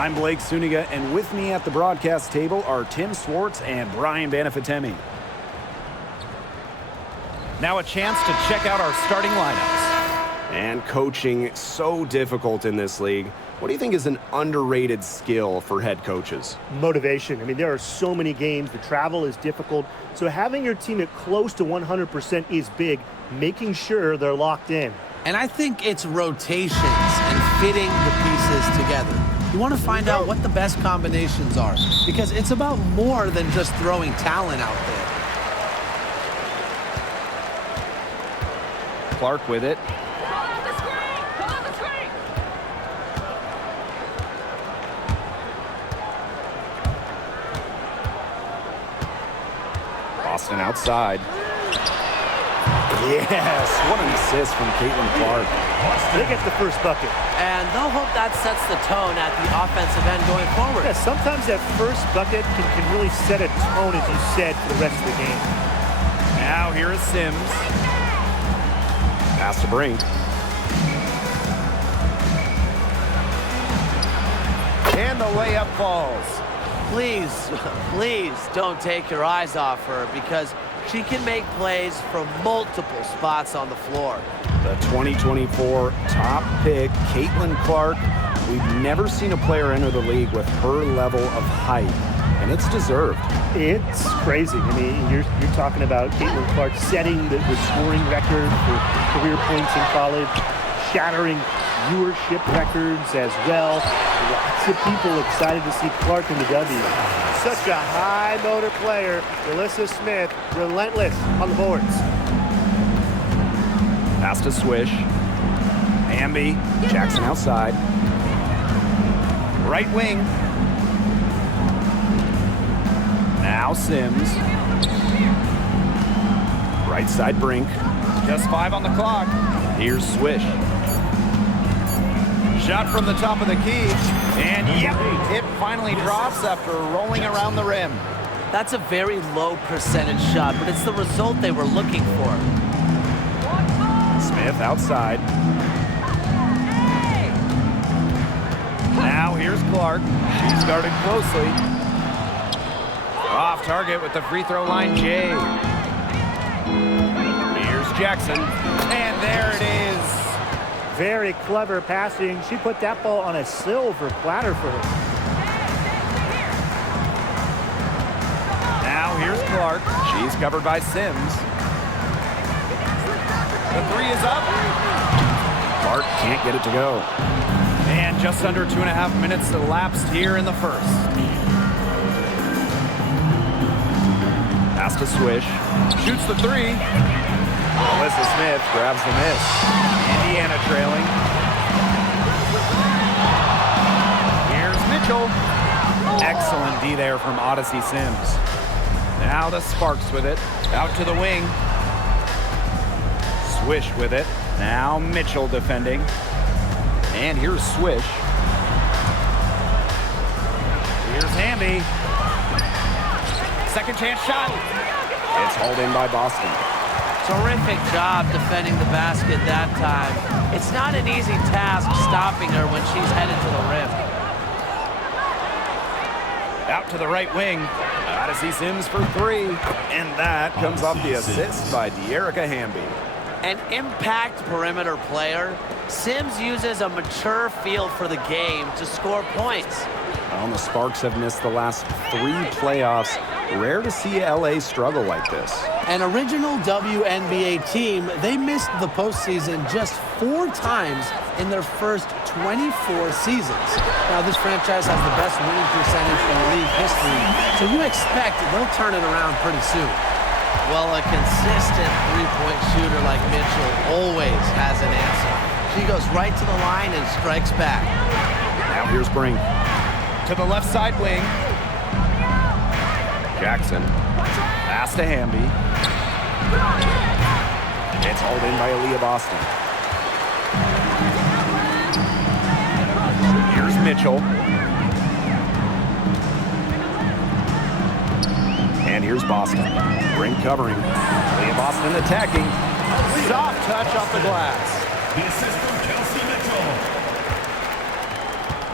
I'm Blake Suniga, and with me at the broadcast table are Tim Swartz and Brian Banafitemi. Now a chance to check out our starting lineups. And coaching so difficult in this league. What do you think is an underrated skill for head coaches? Motivation. I mean, there are so many games. The travel is difficult. So having your team at close to 100% is big, making sure they're locked in. And I think it's rotations and fitting the pieces together. You want to find out what the best combinations are, because it's about more than just throwing talent out there. Clark with it. Boston outside. Yes, what an assist from Caitlin Clark. They get the first bucket. And they'll hope that sets the tone at the offensive end going forward. Yeah, sometimes that first bucket can really set a tone, as you said, for the rest of the game. Now here is Sims. Pass to Brink. And the layup falls. Please don't take your eyes off her, because she can make plays from multiple spots on the floor. The 2024 top pick, Caitlin Clark. We've never seen a player enter the league with her level of height, and it's deserved. It's crazy. I mean, you're talking about Caitlin Clark setting the scoring record for career points in college, shattering viewership records as well. Lots of people excited to see Clark in the W. Such a high motor player. Alyssa Smith, relentless on the boards. Pass to Swish. Hamby. Jackson outside. Right wing. Now Sims. Right side Brink. Just 5 on the clock. Here's Swish. Shot from the top of the key. And yep, it finally drops after rolling around the rim. That's a very low percentage shot, but it's the result they were looking for. Smith outside. Now here's Clark. She's guarded closely. Off target with the free throw line, Jay. Here's Jackson. And there it is. Very clever passing. She put that ball on a silver platter for her. Now here's Clark. She's covered by Sims. The 3 is up. Clark can't get it to go. And just under 2.5 minutes elapsed here in the first. Pass to Swish. Shoots the 3. Alyssa Smith grabs the miss. Indiana trailing. Here's Mitchell. Excellent D there from Odyssey Sims. Now the Sparks with it. Out to the wing. Swish with it. Now Mitchell defending. And here's Swish. Here's Hamby. Second chance shot. It's hauled in by Boston. Terrific job defending the basket that time. It's not an easy task stopping her when she's headed to the rim. Out to the right wing. Odyssey Sims for 3. And that comes off the assist by De'Erica Hamby. An impact perimeter player, Sims uses a mature feel for the game to score points. Well, the Sparks have missed the last 3 playoffs. Rare to see LA struggle like this. An original WNBA team, they missed the postseason just 4 times in their first 24 seasons. Now, this franchise has the best winning percentage in league history, so you expect they'll turn it around pretty soon. Well, a consistent three-point shooter like Mitchell always has an answer. She goes right to the line and strikes back. Now here's Brink. To the left side wing. Jackson. Pass to Hamby. It's hauled in by Aaliyah Boston. Here's Mitchell. And here's Boston. Brink covering. Aaliyah Boston attacking. Soft touch off the glass. The assist from Kelsey Mitchell.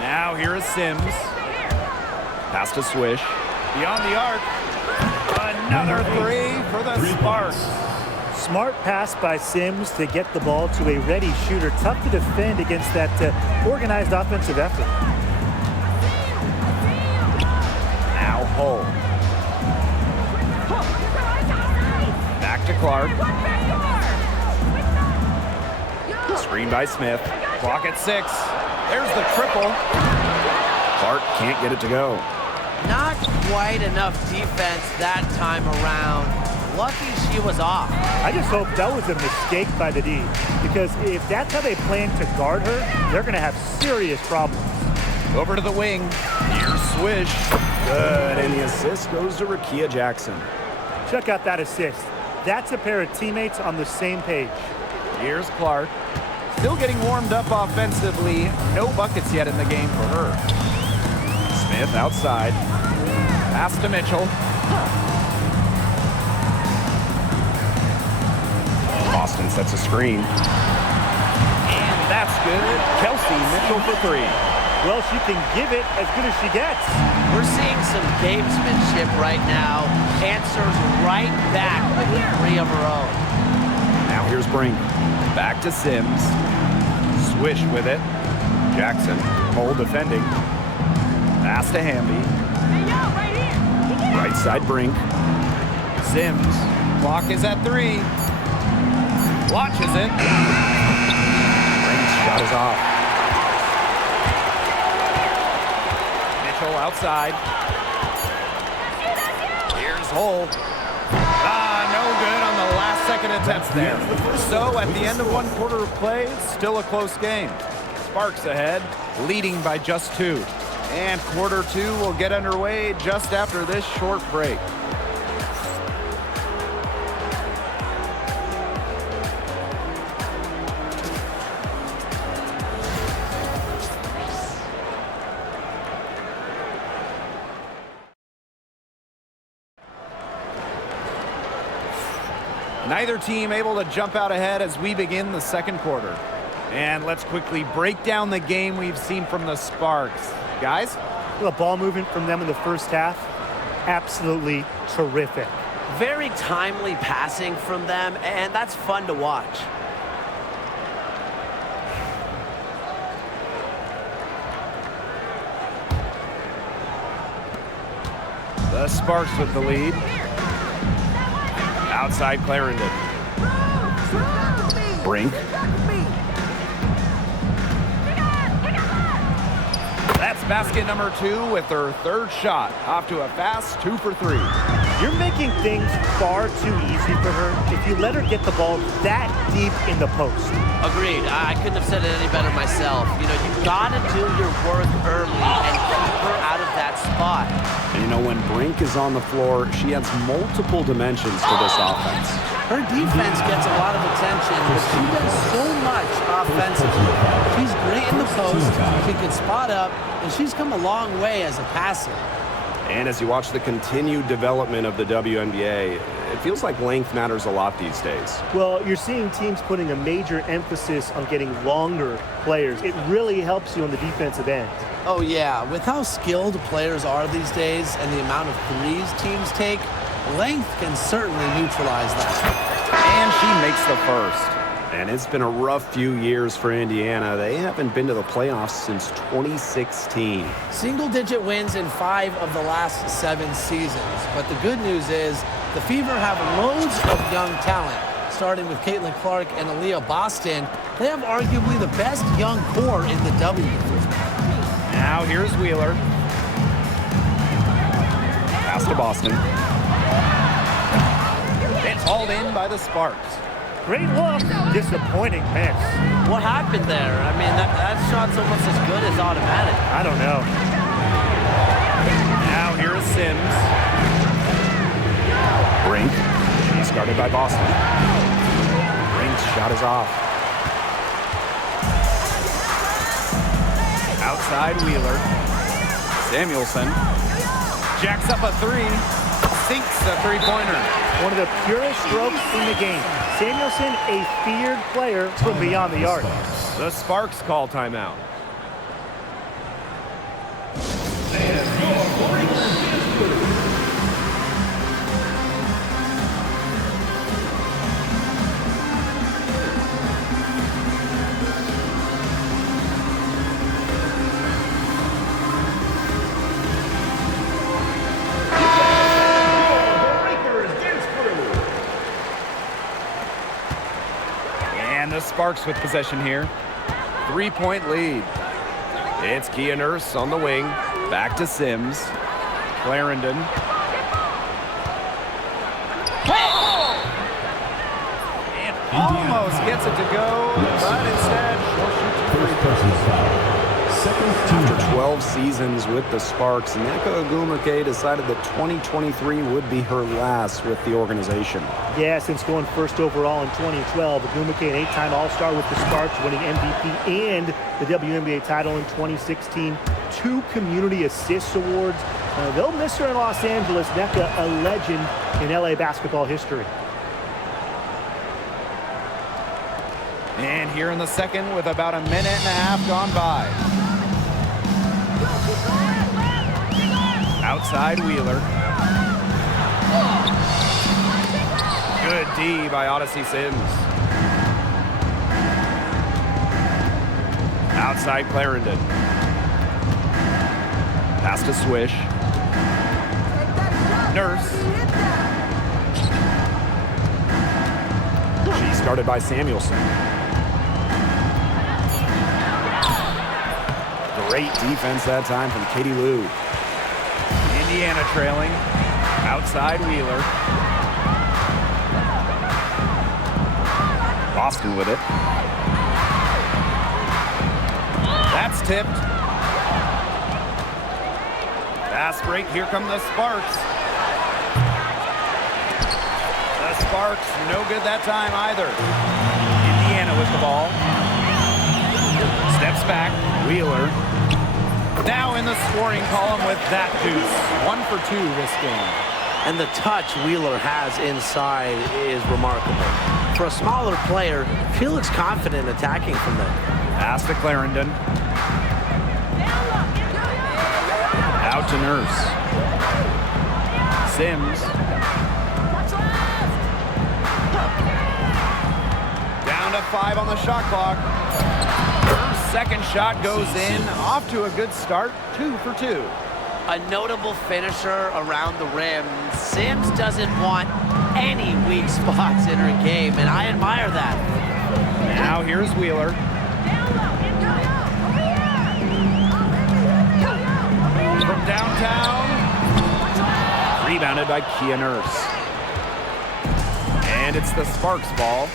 Now here is Sims. Pass to Swish. Beyond the arc. Another three for the Sparks. Smart pass by Sims to get the ball to a ready shooter. Tough to defend against that organized offensive effort. Now Hull. Back to Clark. Screen by Smith. Clock at 6. There's the triple. Clark can't get it to go. Not quite enough defense that time around. Lucky she was off. I just hope that was a mistake by the D, because if that's how they plan to guard her, they're going to have serious problems. Over to the wing. Here's Swish. Good, and the assist goes to Rakia Jackson. Check out that assist. That's a pair of teammates on the same page. Here's Clark. Still getting warmed up offensively. No buckets yet in the game for her. Smith outside. Pass to Mitchell. Boston sets a screen. And that's good. Kelsey Mitchell for 3. Well, she can give it as good as she gets. We're seeing some gamesmanship right now. Answers right back with 3 of her own. Now here's Brink. Back to Sims. Swish with it. Jackson. Hole defending. Pass to Hamby. Right side Brink. Sims. Clock is at 3. Launches it. Brink's shot is off. Mitchell outside. Here's Hull. No good on the last second attempts there. So at the end of 1 quarter of play, it's still a close game. Sparks ahead, leading by just 2. And quarter 2 will get underway just after this short break. Neither team able to jump out ahead as we begin the second quarter. And let's quickly break down the game we've seen from the Sparks. Guys? The ball movement from them in the first half, absolutely terrific. Very timely passing from them, and that's fun to watch. The Sparks with the lead. Outside Clarendon. Brink. That's basket number 2 with her 3rd shot. Off to a fast 2 for 3. You're making things far too easy for her if you let her get the ball that deep in the post. Agreed. I couldn't have said it any better myself. You know, you've got to do your work early and keep her out of that spot. And you know, when Brink is on the floor, she adds multiple dimensions to this offense. Her defense gets a lot of attention, but she does so much offensively. She's great in the post, she can spot up, and she's come a long way as a passer. And as you watch the continued development of the WNBA, it feels like length matters a lot these days. Well, you're seeing teams putting a major emphasis on getting longer players. It really helps you on the defensive end. Oh yeah, with how skilled players are these days and the amount of threes teams take, length can certainly neutralize that. And she makes the first. And it's been a rough few years for Indiana. They haven't been to the playoffs since 2016. Single-digit wins in 5 of the last 7 seasons. But the good news is the Fever have loads of young talent. Starting with Caitlin Clark and Aaliyah Boston, they have arguably the best young core in the W. Now here's Wheeler. Pass to Boston. It's hauled in by the Sparks. Great look, disappointing miss. What happened there? I mean, that shot's almost as good as automatic. I don't know. Now here is Sims. Brink. She's guarded by Boston. Brink's shot is off. Outside Wheeler. Samuelson. Jacks up a 3. Sinks the 3-pointer. One of the purest strokes in the game. Samuelson, a feared player from beyond the arc. The Sparks call timeout. Sparks with possession here. 3-point lead. It's Kia Nurse on the wing. Back to Sims. Clarendon. And almost gets it to go, but instead, short shoots. After 12 seasons with the Sparks, Nneka Ogwumike decided that 2023 would be her last with the organization. Yeah, since going first overall in 2012, Ogwumike, an 8-time All-Star with the Sparks, winning MVP and the WNBA title in 2016, 2 Community Assists Awards. They'll miss her in Los Angeles. Nneka, a legend in LA basketball history. And here in the second with about a minute and a half gone by. Outside Wheeler. Good D by Odyssey Sims. Outside Clarendon. Pass to Swish. Nurse. She's guarded by Samuelson. Great defense that time from Katie Lou. Indiana trailing. Outside Wheeler. Boston with it. That's tipped. Fast break. Here come the Sparks. The Sparks, no good that time either. Indiana with the ball. Steps back. Wheeler. Now in the scoring column with that deuce. 1 for 2 this game. And the touch Wheeler has inside is remarkable. For a smaller player, she looks confident attacking from there. Pass to Clarendon. Out to Nurse. Sims. Down to 5 on the shot clock. Her second shot goes in. Off to a good start. 2 for 2. A notable finisher around the rim. Sims doesn't want any weak spots in her game, and I admire that. Now here's Wheeler. From downtown. Rebounded by Kia Nurse. And it's the Sparks ball.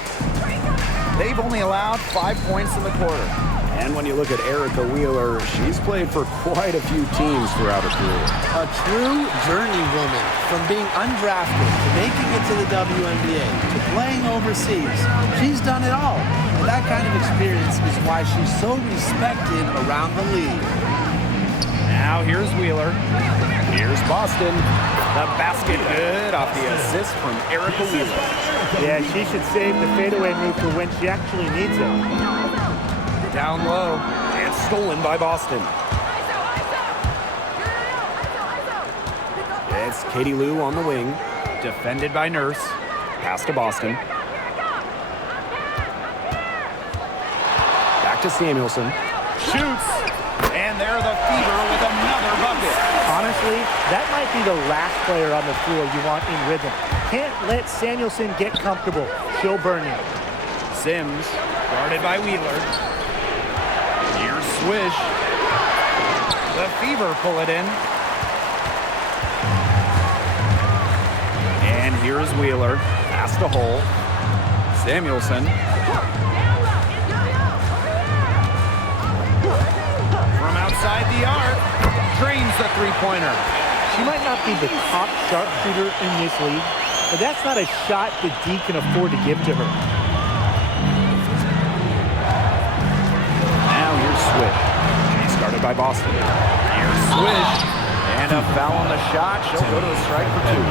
They've only allowed 5 points in the quarter. And when you look at Erica Wheeler, she's played for quite a few teams throughout her career. A true journeywoman, from being undrafted to making it to the WNBA to playing overseas. She's done it all. And that kind of experience is why she's so respected around the league. Now here's Wheeler. Here's Boston. The basket good off the assist from Erica Wheeler. Yeah, she should save the fadeaway move for when she actually needs it. Down low. And stolen by Boston. It's Katie Lou on the wing. Defended by Nurse. Pass to Boston. Back to Samuelson. Shoots. And there the Fever with another bucket. Honestly, that might be the last player on the floor you want in rhythm. Can't let Samuelson get comfortable. She'll burn you. Sims, guarded by Wheeler. Here's Swish. The Fever pull it in. And here's Wheeler. Pass to Hole. Samuelson. From outside the arc, drains the three-pointer. She might not be the top sharpshooter in this league, but that's not a shot that D can afford to give to her. Now here's Swish. She's guarded by Boston. Here's Swish. And a foul on the shot. She'll go to a strike for 2.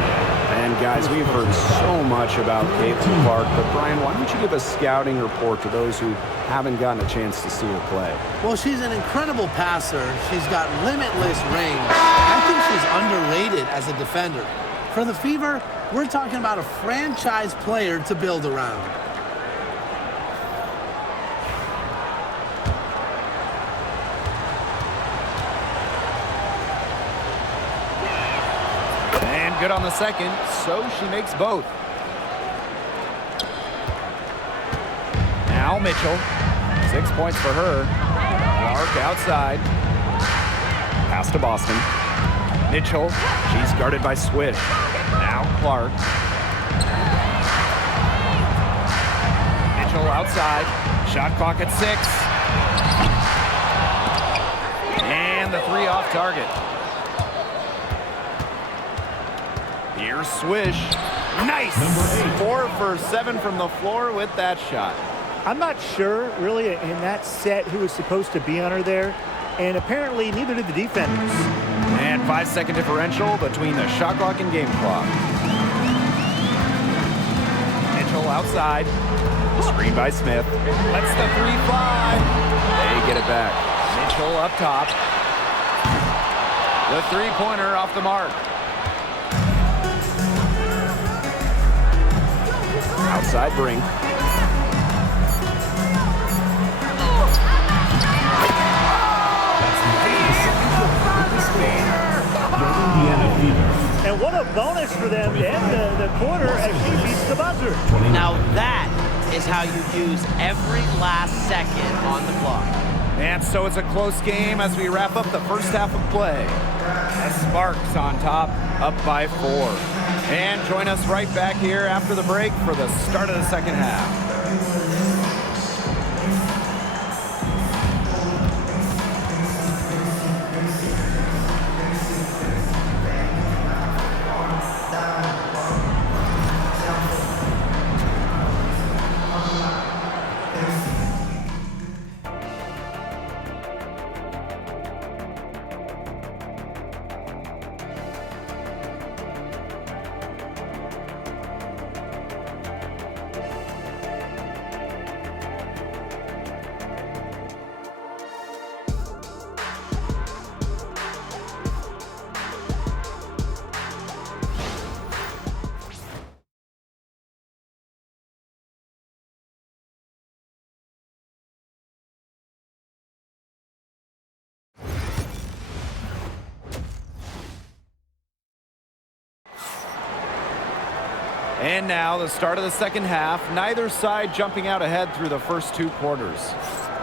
And guys, we've heard so much about Caitlin Clark, but Brian, why don't you give a scouting report to those who haven't gotten a chance to see her play? Well, she's an incredible passer. She's got limitless range. I think she's underrated as a defender. For the Fever, we're talking about a franchise player to build around. Good on the second, so she makes both. Now Now Mitchell. 6 points for her. Clark outside. Pass to Boston. Mitchell. She's guarded by Swish. Now Clark. Mitchell outside. Shot clock at 6. And the 3 off target. Here's Swish. Nice! 4 for 7 from the floor with that shot. I'm not sure, really, in that set who was supposed to be on her there, and apparently neither did the defenders. And 5-second differential between the shot clock and game clock. Mitchell outside. Screen by Smith. Lets the 3 fly. They get it back. Mitchell up top. The 3-pointer off the mark. Outside Brink. And what a bonus for them to end the quarter as she beats the buzzer. Now that is how you use every last second on the clock. And so it's a close game as we wrap up the first half of play. The Sparks on top, up by 4. And join us right back here after the break for the start of the second half. And now the start of the second half, neither side jumping out ahead through the first 2 quarters.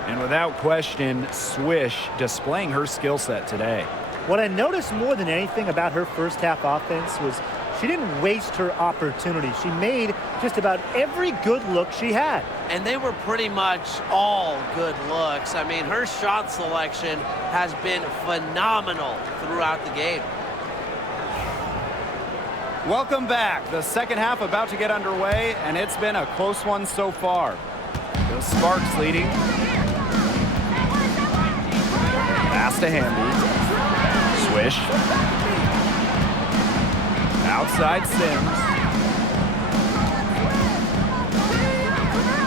And without question, Swish displaying her skill set today. What I noticed more than anything about her first half offense was she didn't waste her opportunity. She made just about every good look she had. And they were pretty much all good looks. I mean, her shot selection has been phenomenal throughout the game. Welcome back. The second half about to get underway, and it's been a close one so far. The Sparks leading. Pass to Hamby. Swish. Outside Sims.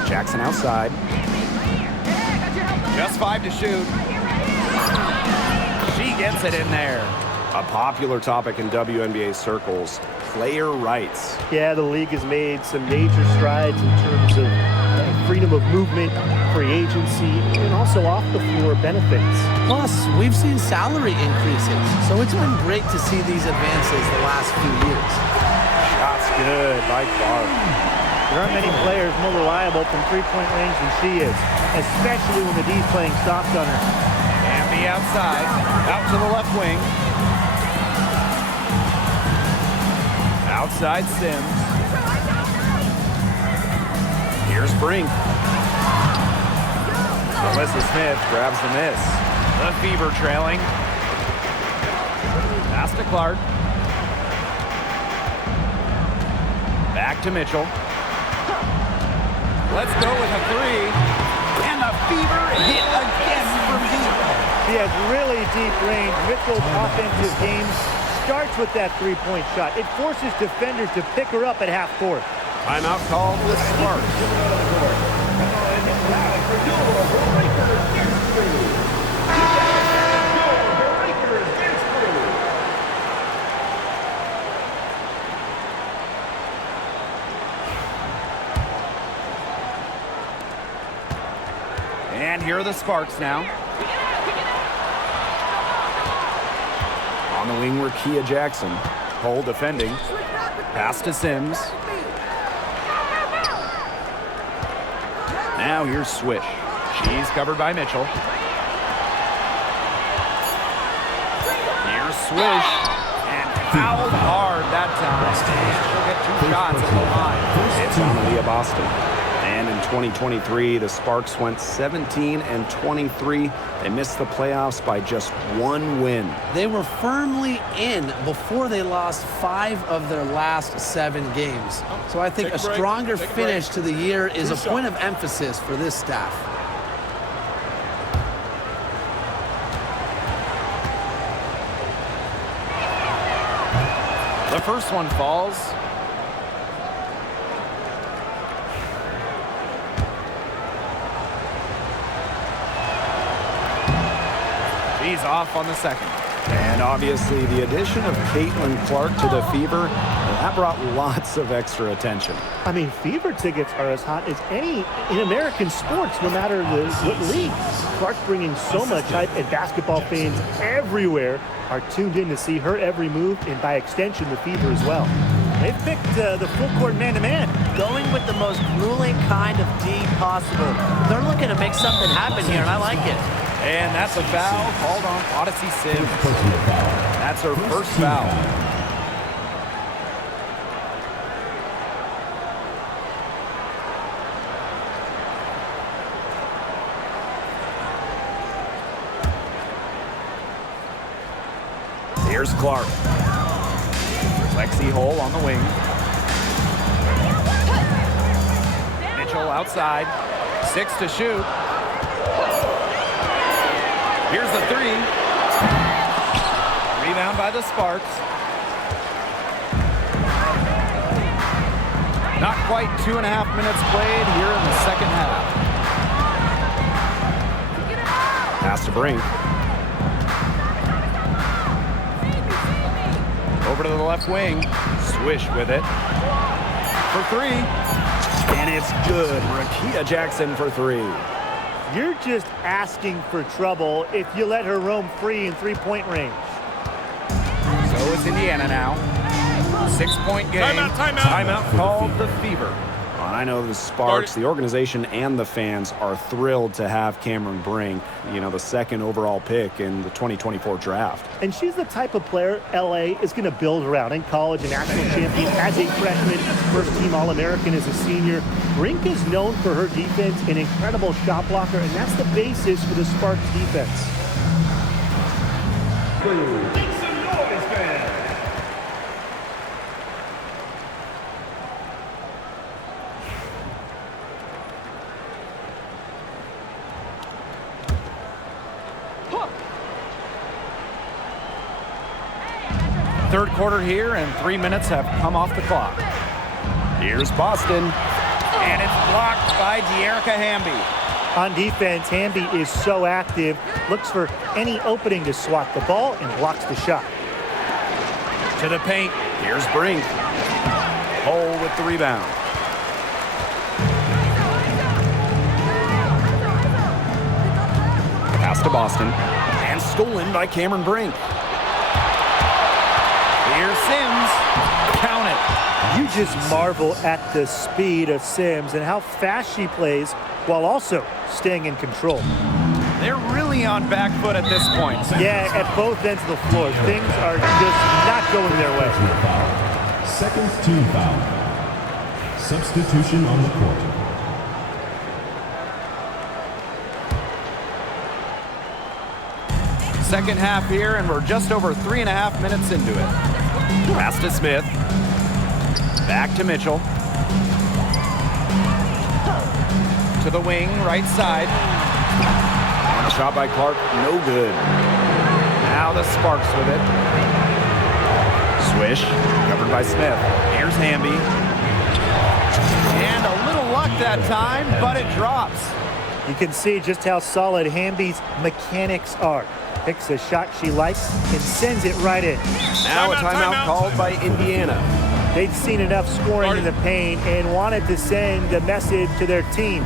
Jackson outside. Just 5 to shoot. She gets it in there. A popular topic in WNBA circles, player rights. Yeah, the league has made some major strides in terms of freedom of movement, free agency, and also off-the-floor benefits. Plus, we've seen salary increases, so it's been great to see these advances the last few years. Shots good by Clark. There aren't many players more reliable from three-point range than she is, especially when the D's playing soft on her. And the outside, out to the left wing. Outside Sims. Here's Brink. Alyssa Smith grabs the miss. The Fever trailing. Pass to Clark. Back to Mitchell. Let's go with a 3. And the Fever hit again from deep. She has really deep range. Mitchell's offensive game starts with that three-point shot. It forces defenders to pick her up at half court. Timeout called with Sparks. And here are the Sparks now. On the wing were Kia Jackson. Hole defending. Pass to Sims. Now here's Swish. She's covered by Mitchell. Here's Swish. And fouled hard that time. She'll get 2 shots at the line. It's on Leah Boston. And in 2023, the Sparks went 17-23. They missed the playoffs by just 1 win. They were firmly in before they lost 5 of their last 7 games. So I think a stronger finish to the year is a point of emphasis for this staff. The first one falls. He's off on the second. And obviously the addition of Caitlin Clark to the Fever, that brought lots of extra attention. I mean, Fever tickets are as hot as any in American sports, no matter what league. Clark bringing so much hype, and basketball fans everywhere are tuned in to see her every move, and by extension, the Fever as well. They picked the full court man-to-man. Going with the most grueling kind of D possible. They're looking to make something happen here, and I like it. And that's a foul called on Odyssey Sims. That's her first foul. Here's Clark. Lexi Hole on the wing. Mitchell outside. 6 to shoot. Here's the 3. Rebound by the Sparks. Not quite 2.5 minutes played here in the second half. Pass to Brink. Over to the left wing. Swish with it. For 3. And it's good. Rakia Jackson for 3. You're just asking for trouble if you let her roam free in three-point range. So it's Indiana now. 6-point game. Timeout called the Fever. Well, I know the Sparks, the organization, and the fans are thrilled to have Cameron Brink, the second overall pick in the 2024 draft. And she's the type of player LA is going to build around. In college, a national champion as a freshman, first-team All-American as a senior. Brink is known for her defense, an incredible shot blocker, and that's the basis for the Sparks defense. Third quarter here, and 3 minutes have come off the clock. Here's Boston. And it's blocked by De'Erica Hamby. On defense, Hamby is so active, looks for any opening to swat the ball and blocks the shot. To the paint. Here's Brink. Hole with the rebound. Pass to Boston. And stolen by Cameron Brink. Here's Sims. Count it. You just marvel at the speed of Sims and how fast she plays while also staying in control. They're really on back foot at this point. Yeah, at both ends of the floor. Things are just not going their way. Second team foul. Substitution on the court. Second half here, and we're just over 3.5 minutes into it. Pass to Smith. Back to Mitchell. To the wing, right side. Shot by Clark, no good. Now the Sparks with it. Swish, covered by Smith. Here's Hamby. And a little luck that time, but it drops. You can see just how solid Hamby's mechanics are. Picks a shot she likes and sends it right in. Now a timeout called by Indiana. They'd seen enough scoring in the paint and wanted to send a message to their team.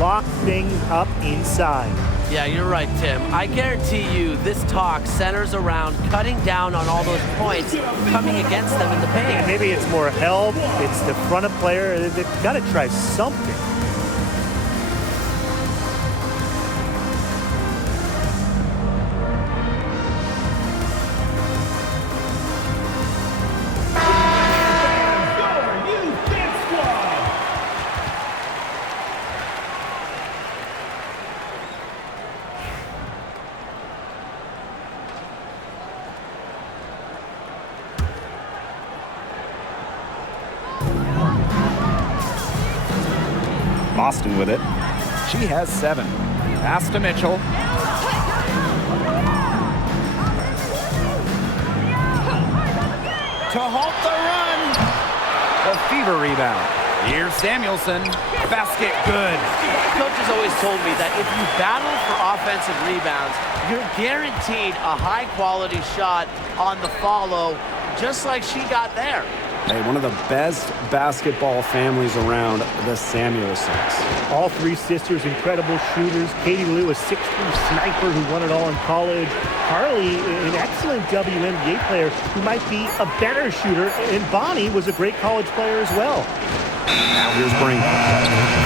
Lock things up inside. Yeah, you're right, Tim. I guarantee you this talk centers around cutting down on all those points coming against them in the paint. Maybe it's more help. It's the front of player. They've got to try something. Boston with it. She has 7. Pass to Mitchell. To halt the run. The Fever rebound. Here's Samuelson. Basket good. Coach has always told me that if you battle for offensive rebounds, you're guaranteed a high-quality shot on the follow, just like she got there. Hey, one of the best basketball families around, the Samuelsons. All 3 sisters, incredible shooters. Katie Lou, a 6'3" sniper who won it all in college. Harley, an excellent WNBA player who might be a better shooter. And Bonnie was a great college player as well. Now here's Brink.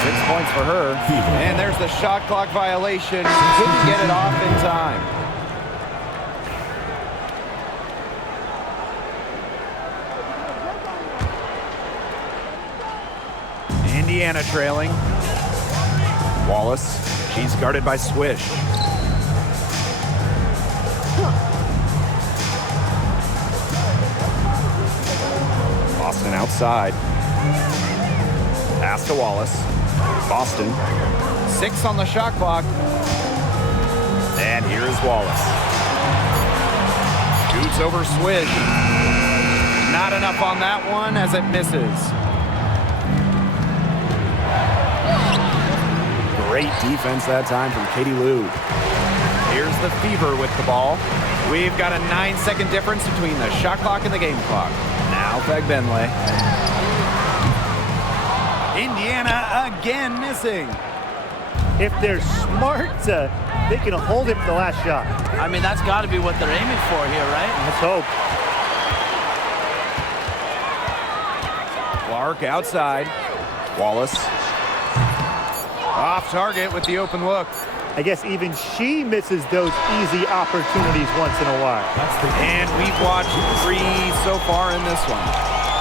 6 points for her. And there's the shot clock violation. Couldn't get it off in time. Indiana trailing. Wallace. She's guarded by Swish. Boston outside. Pass to Wallace. Boston. 6 on the shot clock. And here is Wallace. Shoots over Swish. Not enough on that one as it misses. Great defense that time from Katie Lou. Here's the Fever with the ball. We've got a 9-second difference between the shot clock and the game clock. Now Fagbenle. Indiana again missing. If they're smart, they can hold him for the last shot. I mean, that's got to be what they're aiming for here, right? Let's hope. Clark outside. Wallace. Off target with the open look. I guess even she misses those easy opportunities once in a while. And we've watched 3 so far in this one.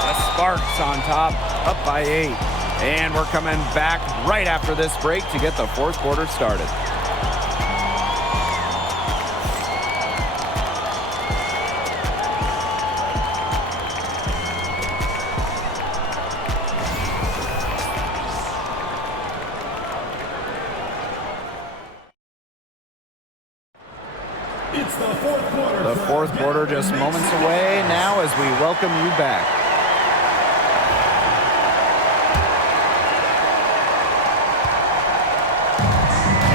The Sparks on top, up by 8. And we're coming back right after this break to get the 4th quarter started. It's the 4th quarter. The 4th quarter just moments away now as we welcome you back.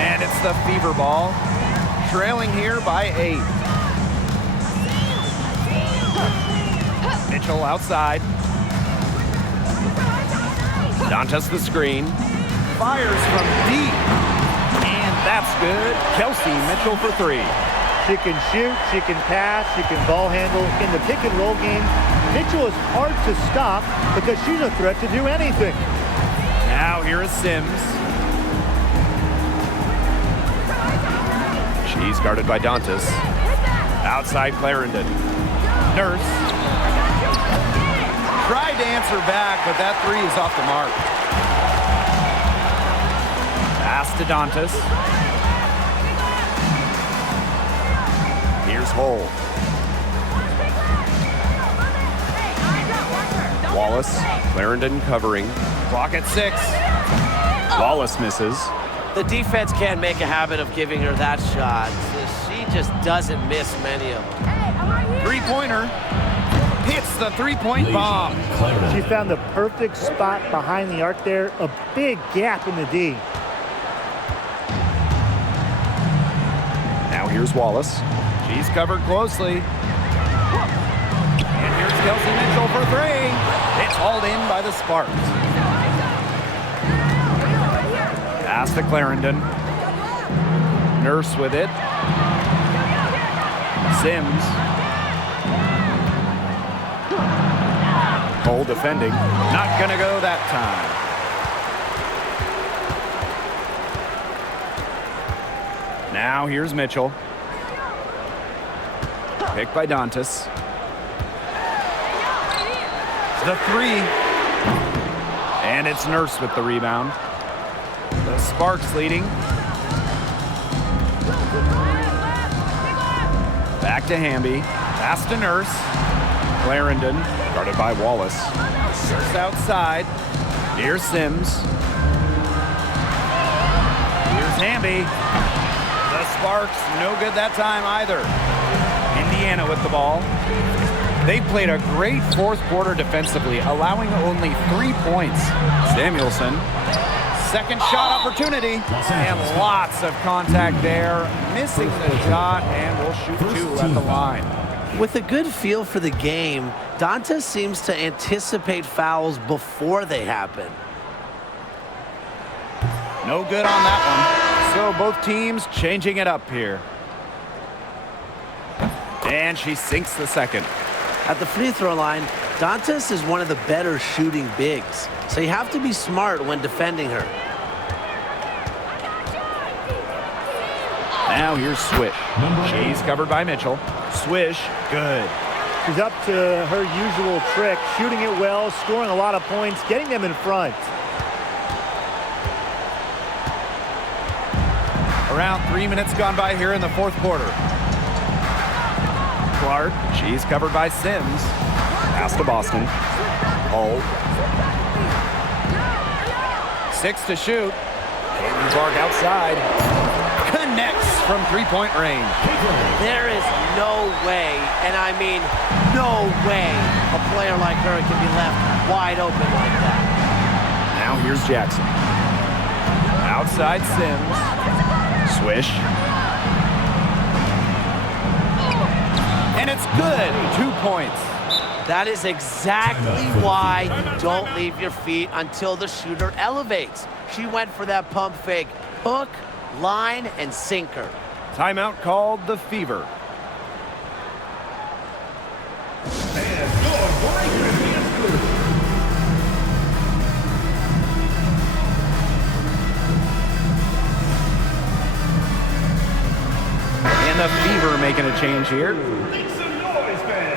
And it's the Fever ball, trailing here by 8. Mitchell outside. Dantas the screen. Fires from deep. And that's good. Kelsey Mitchell for 3. She can shoot, she can pass, she can ball handle. In the pick and roll game, Mitchell is hard to stop because she's a threat to do anything. Now here is Sims. She's guarded by Dantas. Outside Clarendon. Nurse. Tried to answer back, but that 3 is off the mark. Pass to Dantas. Here's Hole. Wallace. Clarendon covering. Clock at 6. Wallace misses. The defense can't make a habit of giving her that shot. She just doesn't miss many of them. 3-pointer. Hits the 3-point bomb. She found the perfect spot behind the arc there. A big gap in the D. Now here's Wallace. She's covered closely. And here's Kelsey Mitchell for 3. It's hauled in by the Sparks. Pass to Clarendon. Nurse with it. Sims. Cole defending. Not gonna go that time. Now here's Mitchell. Picked by Dantas. The 3. And it's Nurse with the rebound. The Sparks leading. Back to Hamby. Pass to Nurse. Clarendon. Guarded by Wallace. Nurse outside. Here's Sims. Here's Hamby. The Sparks, no good that time either. Indiana with the ball. They played a great fourth quarter defensively, allowing only 3 points. Samuelson, second shot opportunity, and lots of contact there. Missing the shot, and will shoot 2 at the line. With a good feel for the game, Dantas seems to anticipate fouls before they happen. No good on that one. So both teams changing it up here. And she sinks the second. At the free throw line, Dantas is one of the better shooting bigs, so you have to be smart when defending her. Now here's Swish. She's covered by Mitchell. Swish, good. She's up to her usual trick, shooting it well, scoring a lot of points, getting them in front. Around 3 minutes gone by here in the fourth quarter. Clark, she's covered by Sims. Pass to Boston. Hull. 6 to shoot. Caitlin Clark outside. Connects from three-point range. There is no way, and I mean no way, a player like her can be left wide open like that. Now here's Jackson. Outside Sims. Swish. And it's good. 2 points. That is exactly why you don't leave your feet until the shooter elevates. She went for that pump fake. Hook, line, and sinker. Timeout called the Fever. And the Fever making a change here. Make some noise, man.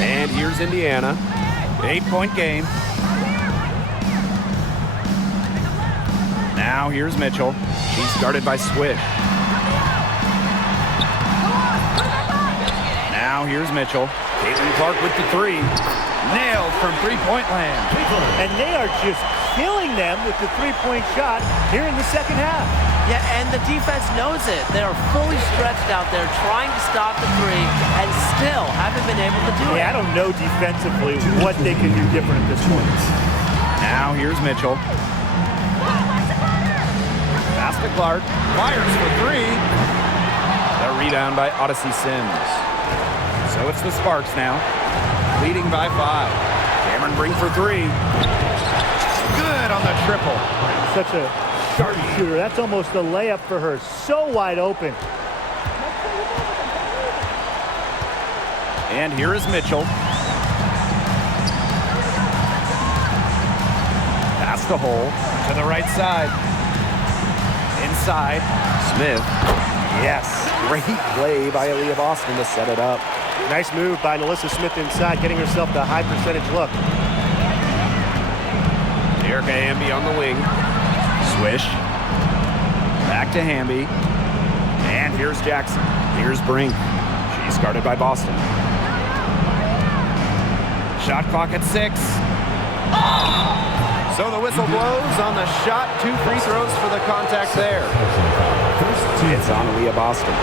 And here's Indiana. 8-point game. Now here's Mitchell. She's guarded by Swish. Now here's Mitchell. Caitlin Clark with the three. Nailed from three-point land. And they are just killing them with the three-point shot here in the second half. Yeah, and the defense knows it. They're fully stretched out there trying to stop the three and still haven't been able to do it. Yeah, I don't know defensively what they can do different at this point. Now here's Mitchell. Pass to Clark. Fires for three. The rebound by Odyssey Sims. So it's the Sparks now. Leading by 5. Cameron Brink for three. Good on the triple. Such a sharp shooter. That's almost a layup for her. So wide open. And here is Mitchell. Pass the hole to the right side. Inside. Smith. Yes. Great play by Aaliyah Boston to set it up. Nice move by Melissa Smith inside, getting herself the high percentage look. Erica Hamby on the wing. Swish. Back to Hamby. And here's Jackson. Here's Brink. She's guarded by Boston. Shot clock at 6. So the whistle blows on the shot. 2 free throws for the contact there. It's on Aaliyah Boston.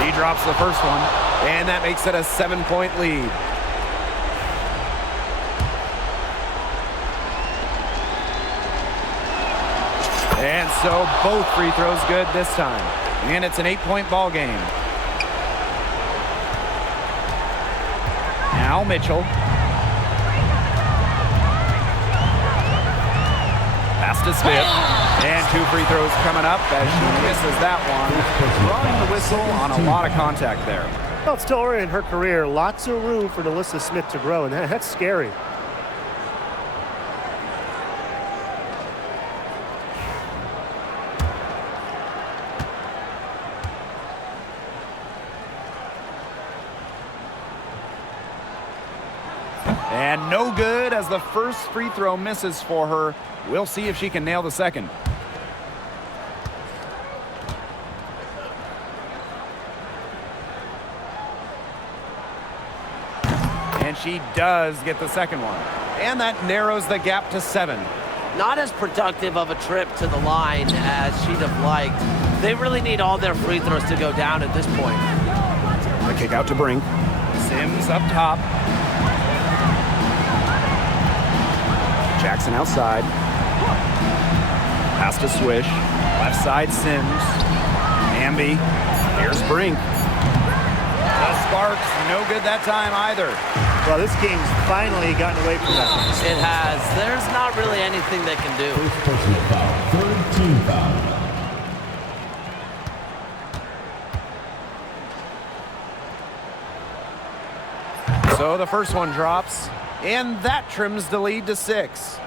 She drops the first one, and that makes it a 7-point lead. And so both free throws good this time. And it's an 8-point ball game. Now Mitchell. Pass to Smith. And 2 free throws coming up as she misses that one. Drawing the whistle on a lot of contact there. Well, it's still early in her career. Lots of room for Melissa Smith to grow, and that's scary. And no good as the first free throw misses for her. We'll see if she can nail the second. And she does get the second one. And that narrows the gap to 7. Not as productive of a trip to the line as she'd have liked. They really need all their free throws to go down at this point. The kick out to Brink. Sims up top. Jackson outside. Pass to Swish. Left side Sims. Amby. Here's Brink. The Sparks, no good that time either. Well, this game's finally gotten away from that. It has. There's not really anything they can do. First personal foul. Third team foul. So the first one drops, and that trims the lead to 6.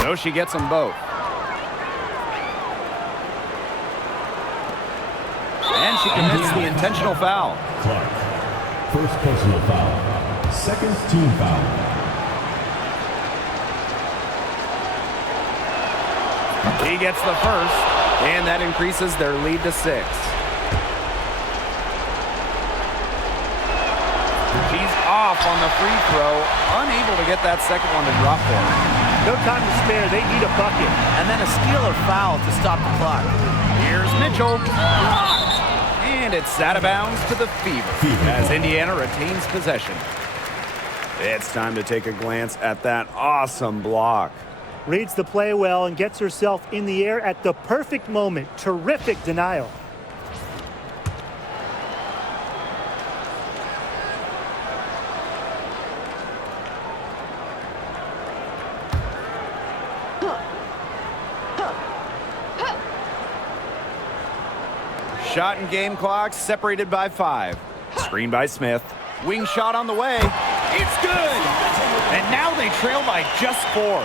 So she gets them both. And she commits the intentional foul. Clark. First personal foul. Second team foul. He gets the first, and that increases their lead to 6. She's off on the free throw, unable to get that second one to drop for her. No time to spare. They need a bucket. And then a steal or foul to stop the clock. Here's Mitchell. Blocked. And it's out of bounds to the Fever as Indiana retains possession. It's time to take a glance at that awesome block. Reads the play well and gets herself in the air at the perfect moment. Terrific denial. Shot and game clock separated by 5. Screen by Smith. Wing shot on the way. It's good! And now they trail by just 4.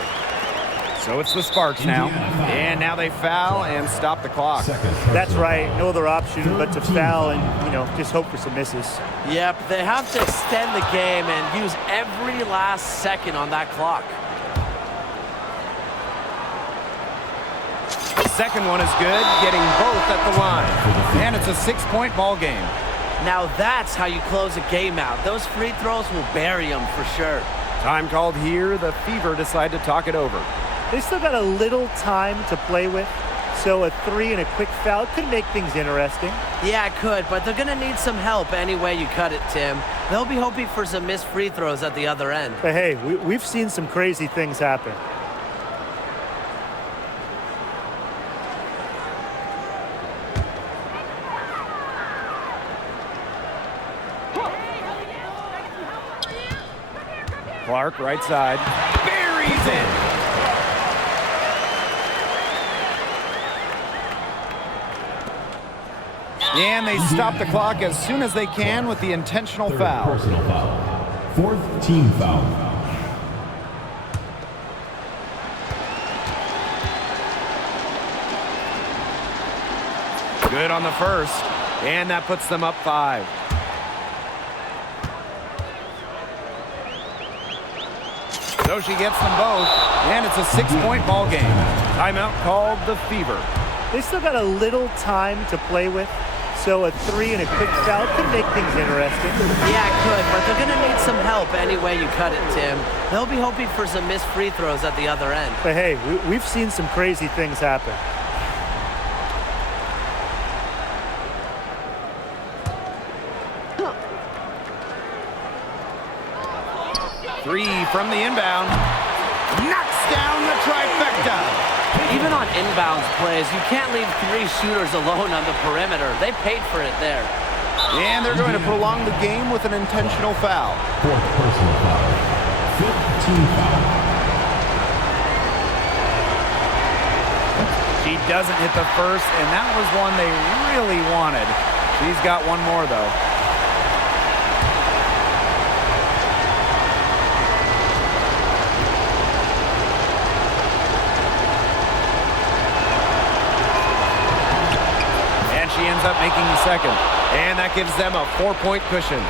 So it's the Sparks now. And now they foul and stop the clock. That's right. No other option but to foul and, just hope for some misses. Yep, they have to extend the game and use every last second on that clock. Second one is good, getting both at the line. And it's a 6-point ball game. Now that's how you close a game out. Those free throws will bury them for sure. Time called here. The Fever decide to talk it over. They still got a little time to play with, so a 3 and a quick foul could make things interesting. Yeah, it could, but they're going to need some help any way you cut it, Tim. They'll be hoping for some missed free throws at the other end. But hey, we've seen some crazy things happen. Clark, right side. Buries it! And they stop the clock as soon as they can with the intentional foul. Personal foul. Fourth team foul. Good on the first, and that puts them up 5. So she gets them both, and it's a 6-point ball game. Timeout called the Fever. They still got a little time to play with, so a 3 and a quick foul could make things interesting. Yeah, it could, but they're going to need some help any way you cut it, Tim. They'll be hoping for some missed free throws at the other end. But hey, we've seen some crazy things happen. Three from the inbound. Knocks down the trifecta. Even on inbounds plays, you can't leave 3 shooters alone on the perimeter. They paid for it there. And they're going to prolong the game with an intentional foul. Fourth personal foul. Fifth team foul. She doesn't hit the first, and that was one they really wanted. She's got one more, though. She ends up making the second, and that gives them a 4-point cushion.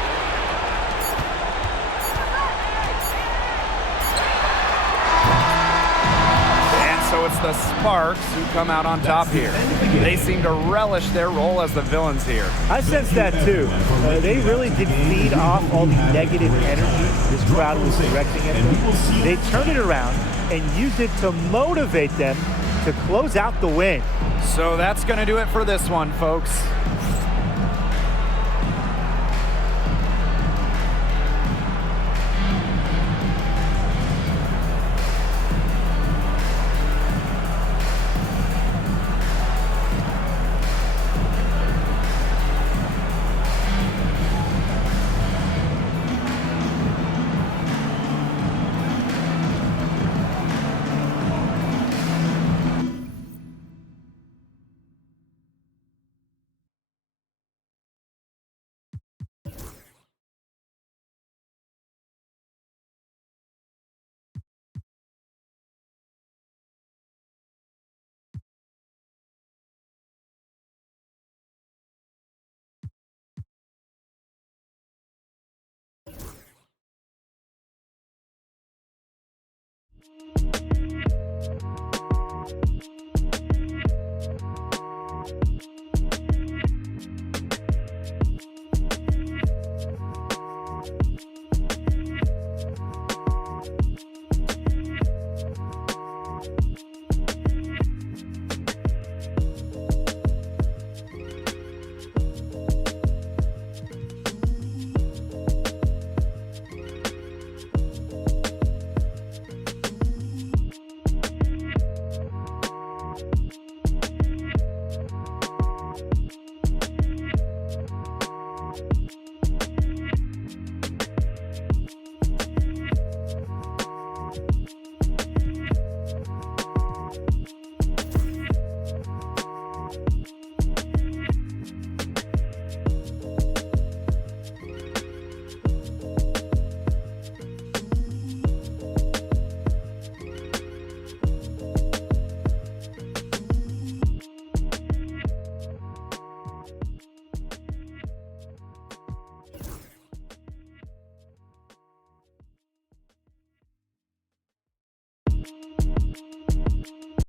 So it's the Sparks who come out on top here. They seem to relish their role as the villains here. I sense that too. They really did feed off all the negative energy this crowd was directing at them. They turned it around and used it to motivate them to close out the win. So that's going to do it for this one, folks.